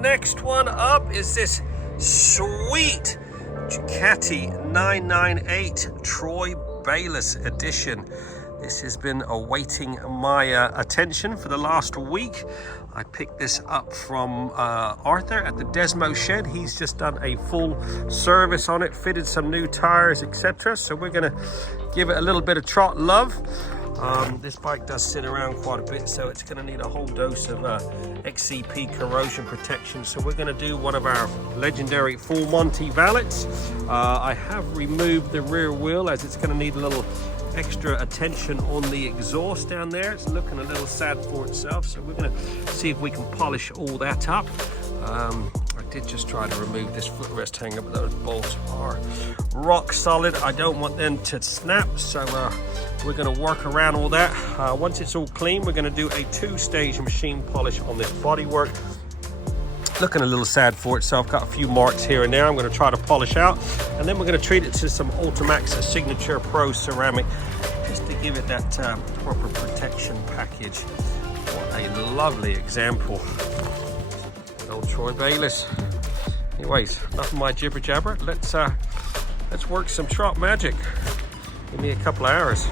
next one up is this sweet Ducati 998 Troy Bayliss edition. This has been awaiting my attention for the last week. I picked this up from Arthur at the Desmo Shed. He's just done a full service on it, fitted some new tires, etc. So we're gonna give it a little bit of trot love. This bike does sit around quite a bit, so it's going to need a whole dose of XCP corrosion protection. So we're going to do one of our legendary full Monty valets. I have removed the rear wheel as it's going to need a little extra attention on the exhaust down there. It's looking a little sad for itself, so we're going to see if we can polish all that up. I did just try to remove this footrest hanger, but those bolts are rock solid. I don't want them to snap, so we're going to work around all that. Once it's all clean, we're going to do a 2-stage machine polish on this bodywork. Looking a little sad for itself, got a few marks here and there. I'm going to try to polish out, and then we're going to treat it to some Ultimaxx Signature Pro ceramic, just to give it that proper protection package. What a lovely example. Old Troy Bayliss. Anyways, enough of my jibber jabber. Let's work some trot magic. Give me a couple of hours.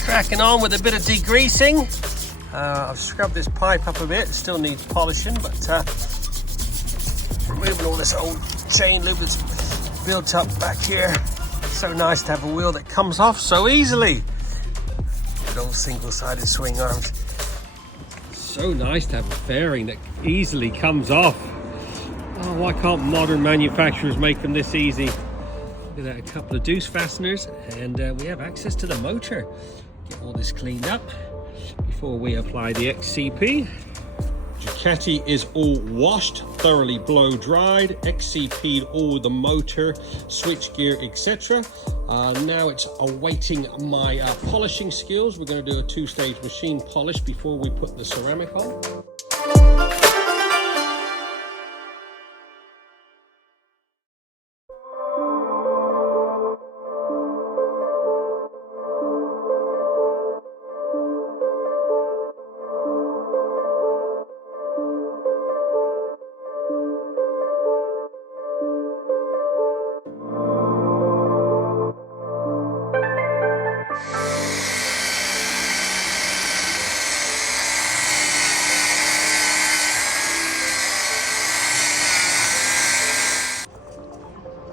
Cracking on with a bit of degreasing. I've scrubbed this pipe up a bit. It still needs polishing, but removing all this old chain lube that's built up back here. So nice to have a wheel that comes off so easily. Good old single-sided swing arms. So nice to have a fairing that easily comes off. Oh, why can't modern manufacturers make them this easy? Look at that, a couple of deuce fasteners, and we have access to the motor. Get all this cleaned up before we apply the XCP. Ducati is all washed, thoroughly blow dried, XCP'd all the motor, switch gear, etc. Now it's awaiting my polishing skills. We're going to do a 2-stage machine polish before we put the ceramic on.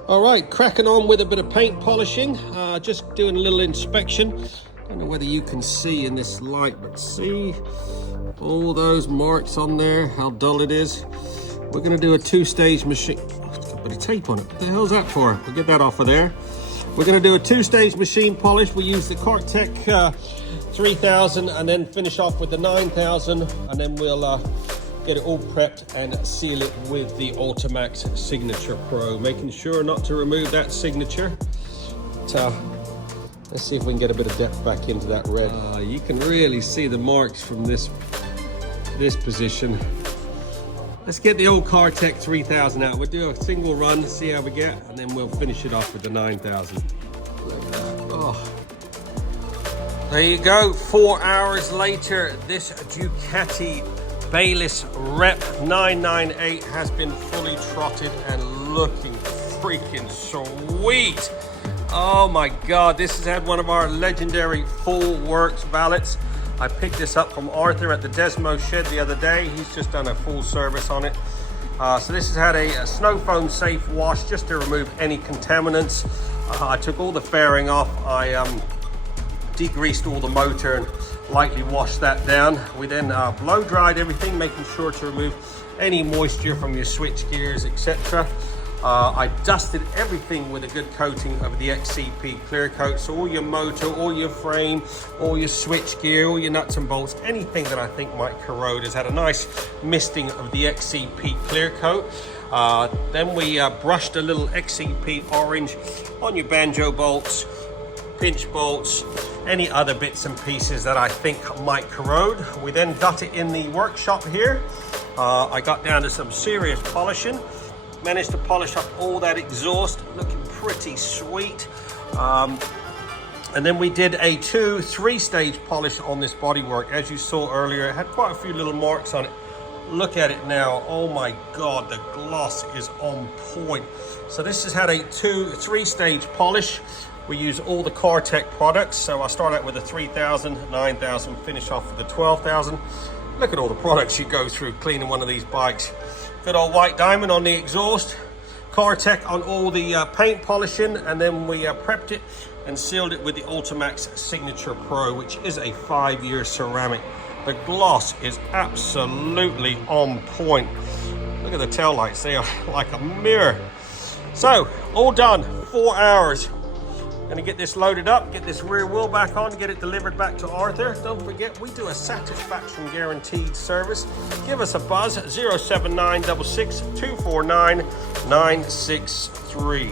All right, cracking on with a bit of paint polishing. Just doing a little inspection. Don't know whether you can see in this light, but see all those marks on there, how dull it is. We're gonna do a 2-stage machine. Oh, it's got a bit of tape on it. What the hell's that for? We'll get that off of there. We're gonna do a 2-stage machine polish. We use the Cortec 3000 and then finish off with the 9000, and then we'll get it all prepped and seal it with the Ultimaxx Signature Pro, making sure not to remove that signature. But, let's see if we can get a bit of depth back into that red. You can really see the marks from this position. Let's get the old Cortec 3000 out. We'll do a single run, see how we get, and then we'll finish it off with the 9000. Look at that. Oh. There you go, 4 hours later, this Ducati Bayliss Rep 998 has been fully trotted and looking freaking sweet. Oh my God, this has had one of our legendary full works valets. I picked this up from Arthur at the Desmo Shed the other day. He's just done a full service on it. So this has had a Snowfoam safe wash just to remove any contaminants. I took all the fairing off. I degreased all the motor and lightly washed that down. We then blow dried everything, making sure to remove any moisture from your switch gears, etc. I dusted everything with a good coating of the XCP clear coat. So all your motor, all your frame, all your switch gear, all your nuts and bolts, anything that I think might corrode has had a nice misting of the XCP clear coat. Then we brushed a little XCP orange on your banjo bolts, pinch bolts, any other bits and pieces that I think might corrode. We then got it in the workshop here. I got down to some serious polishing, managed to polish up all that exhaust, looking pretty sweet. And then we did a 2-3 stage polish on this bodywork. As you saw earlier, it had quite a few little marks on it. Look at it now. Oh my God, the gloss is on point. So this has had a 2-3 stage polish. We use all the Cartech products. So I start out with a 3000, 9000, finish off with the 12,000. Look at all the products you go through cleaning one of these bikes. Good old white diamond on the exhaust. Cartech on all the paint polishing, and then we prepped it and sealed it with the Ultimaxx Signature Pro, which is a 5-year ceramic. The gloss is absolutely on point. Look at the tail lights, they are like a mirror. So, all done, 4 hours. Gonna get this loaded up, get this rear wheel back on, get it delivered back to Arthur. Don't forget, we do a satisfaction guaranteed service. Give us a buzz, 07966 249 963.